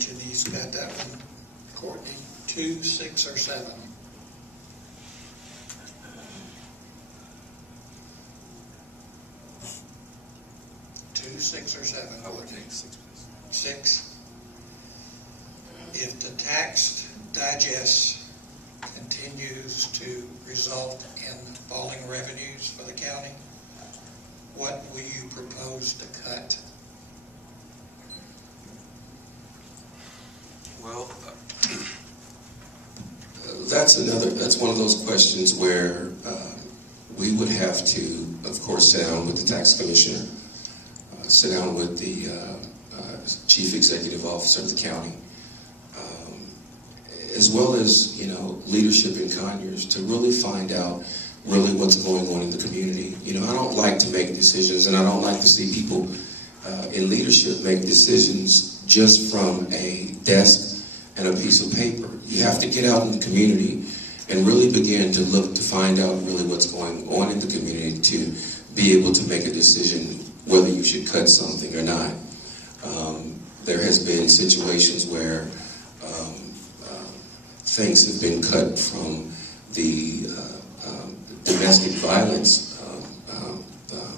JaNice got that one. Courtney, 2, 6, or 7? 2, 6, or 7? I would take 6, please. 6. If the tax digest continues to result in falling revenues for the county, what will you propose to cut? Well, that's one of those questions where we would have to, of course, sit down with the tax commissioner, sit down with the chief executive officer of the county, as well as, you know, leadership in Conyers to really find out really what's going on in the community. You know, I don't like to make decisions, and I don't like to see people in leadership make decisions just from a desk and a piece of paper. You have to get out in the community and really begin to look to find out really what's going on in the community to be able to make a decision whether you should cut something or not. There has been situations where things have been cut from the domestic violence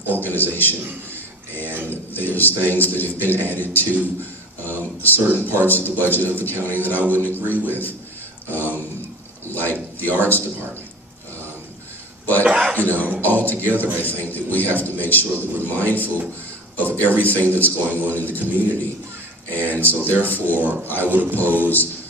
organization, and there's things that have been added to certain parts of the budget of the county that I wouldn't agree with, like the arts department. But, you know, altogether, I think that we have to make sure that we're mindful of everything that's going on in the community. And so, therefore, I would oppose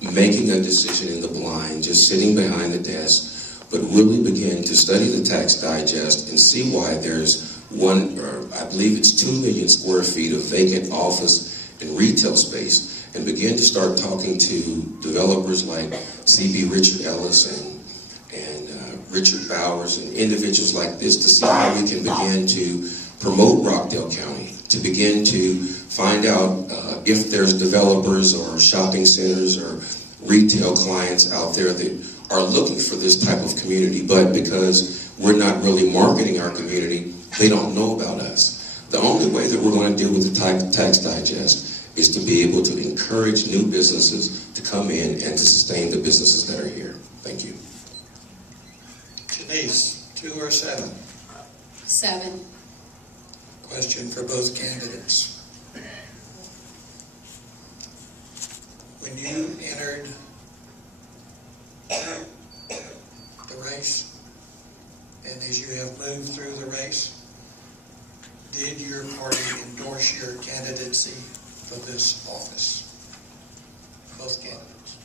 making a decision in the blind, just sitting behind the desk, but really begin to study the tax digest and see why there's I believe it's 2 million square feet of vacant office and retail space, and begin to start talking to developers like C.B. Richard Ellis and Richard Bowers and individuals like this to see how we can begin to promote Rockdale County, to begin to find out if there's developers or shopping centers or retail clients out there that are looking for this type of community, but because we're not really marketing our community, they don't know about us. The only way that we're going to deal with the tax digest is to be able to encourage new businesses to come in and to sustain the businesses that are here. Thank you. JaNice, 2 or 7? 7. Question for both candidates. When you entered the race, and as you have moved through the race, did your party endorse your candidacy for this office? Both candidates.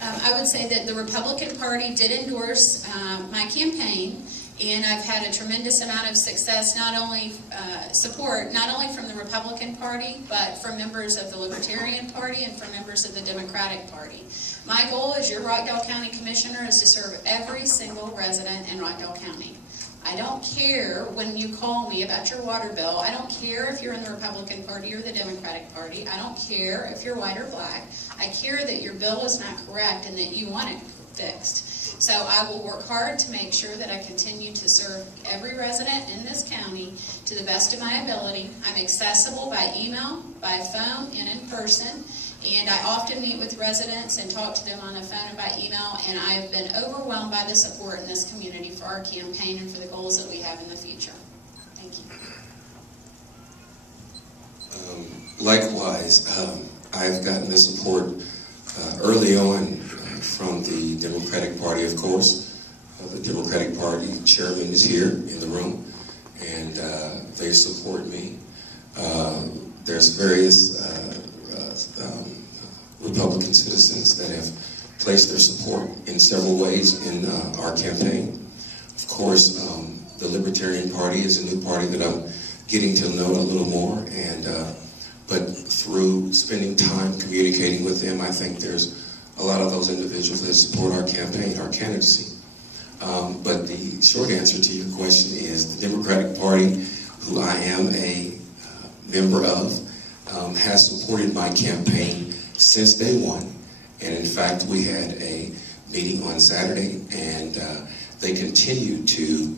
I would say that the Republican Party did endorse my campaign, and I've had a tremendous amount of success, not only support, not only from the Republican Party, but from members of the Libertarian Party and from members of the Democratic Party. My goal as your Rockdale County Commissioner is to serve every single resident in Rockdale County. I don't care when you call me about your water bill. I don't care if you're in the Republican Party or the Democratic Party. I don't care if you're white or black. I care that your bill is not correct and that you want it fixed. So I will work hard to make sure that I continue to serve every resident in this county to the best of my ability. I'm accessible by email, by phone, and in person. And I often meet with residents and talk to them on the phone and by email, and I've been overwhelmed by the support in this community for our campaign and for the goals that we have in the future. Thank you. Likewise, I've gotten the support early on from the Democratic Party, of course. The Democratic Party chairman is here in the room, and they support me. There's various Republican citizens that have placed their support in several ways in our campaign. Of course, the Libertarian Party is a new party that I'm getting to know a little more, and but through spending time communicating with them, I think there's a lot of those individuals that support our campaign, our candidacy. But the short answer to your question is the Democratic Party, who I am a member of, has supported my campaign since day one. And in fact, we had a meeting on Saturday, and they continue to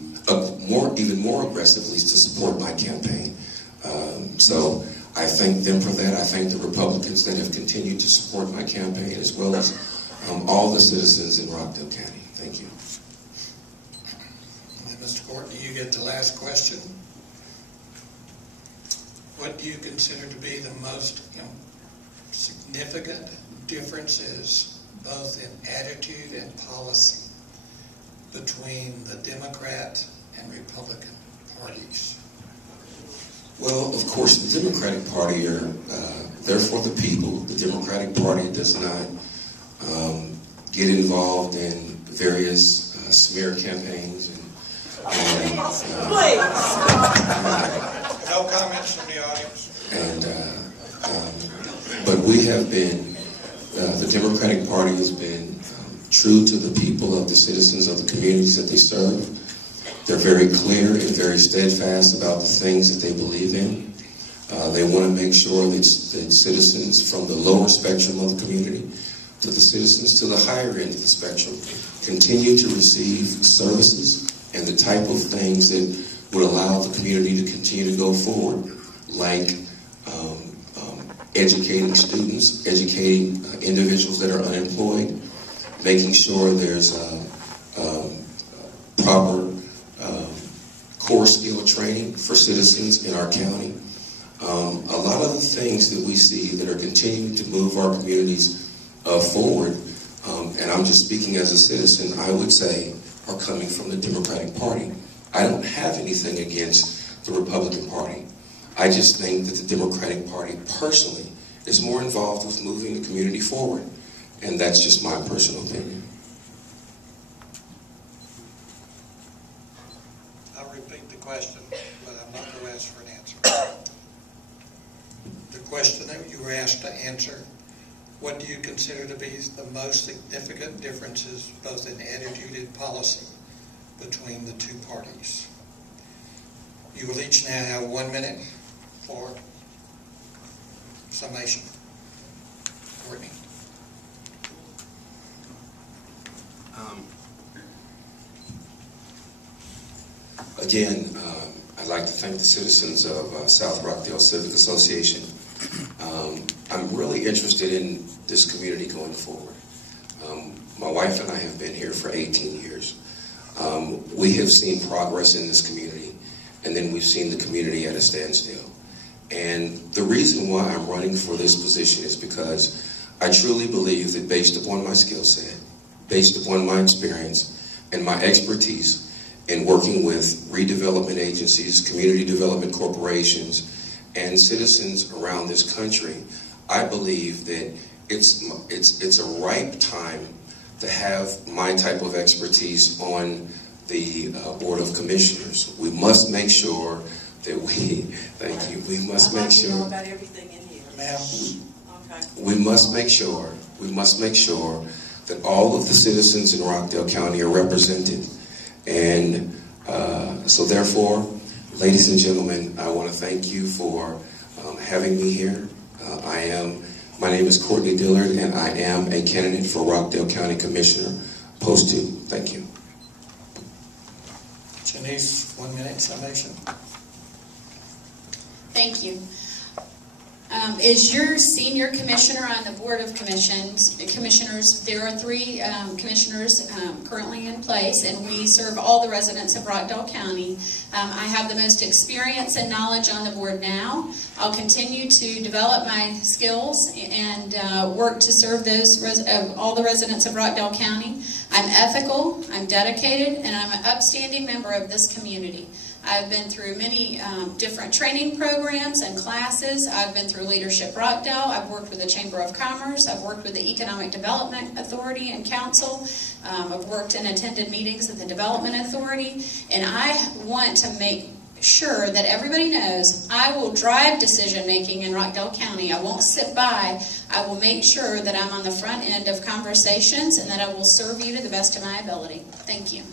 even more aggressively to support my campaign. So I I thank them for that. I thank the Republicans that have continued to support my campaign, as well as all the citizens in Rockdale County. Thank you. And Mr. Courtney, you get the last question. What do you consider to be the most significant differences, both in attitude and policy, between the Democrat and Republican parties? Well, of course, the Democratic Party are there for the people. The Democratic Party does not get involved in various smear campaigns. No comments from the audience. But we have been, the Democratic Party has been true to the people, of the citizens of the communities that they serve. They're very clear and very steadfast about the things that they believe in. They want to make sure that citizens from the lower spectrum of the community to the citizens to the higher end of the spectrum continue to receive services and the type of things that would allow the community to continue to go forward, like educating students, educating individuals that are unemployed, making sure there's proper core skill training for citizens in our county. A lot of the things that we see that are continuing to move our communities forward, and I'm just speaking as a citizen, I would say are coming from the Democratic Party. I don't have anything against the Republican Party. I just think that the Democratic Party personally is more involved with moving the community forward, and that's just my personal opinion. I'll repeat the question, but I'm not going to ask for an answer. The question that you were asked to answer: what do you consider to be the most significant differences, both in attitude and policy, between the two parties? You will each now have 1 minute for summation. Courtney. Again, I'd like to thank the citizens of South Rockdale Civic Association. I'm really interested in this community going forward. My wife and I have been here for 18 years. We have seen progress in this community, and then we've seen the community at a standstill. And the reason why I'm running for this position is because I truly believe that, based upon my skill set, based upon my experience and my expertise in working with redevelopment agencies, community development corporations, and citizens around this country, I believe that it's a ripe time to have my type of expertise on the Board of Commissioners. We must make sure that we must make sure. Know about everything in here. Ma'am. Okay. We must make sure that all of the citizens in Rockdale County are represented. And so therefore, ladies and gentlemen, I want to thank you for having me here. My name is Courtney Dillard, and I am a candidate for Rockdale County Commissioner, Post 2. Thank you. JaNice, 1 minute summation. Thank you. As your senior commissioner on the Board of Commissioners, there are 3 commissioners currently in place, and we serve all the residents of Rockdale County. I have the most experience and knowledge on the board now. I'll continue to develop my skills and work to serve all the residents of Rockdale County. I'm ethical, I'm dedicated, and I'm an upstanding member of this community. I've been through many different training programs and classes. I've been through Leadership Rockdale. I've worked with the Chamber of Commerce. I've worked with the Economic Development Authority and Council. I've worked and attended meetings at the Development Authority. And I want to make sure that everybody knows I will drive decision making in Rockdale County. I won't sit by. I will make sure that I'm on the front end of conversations and that I will serve you to the best of my ability. Thank you.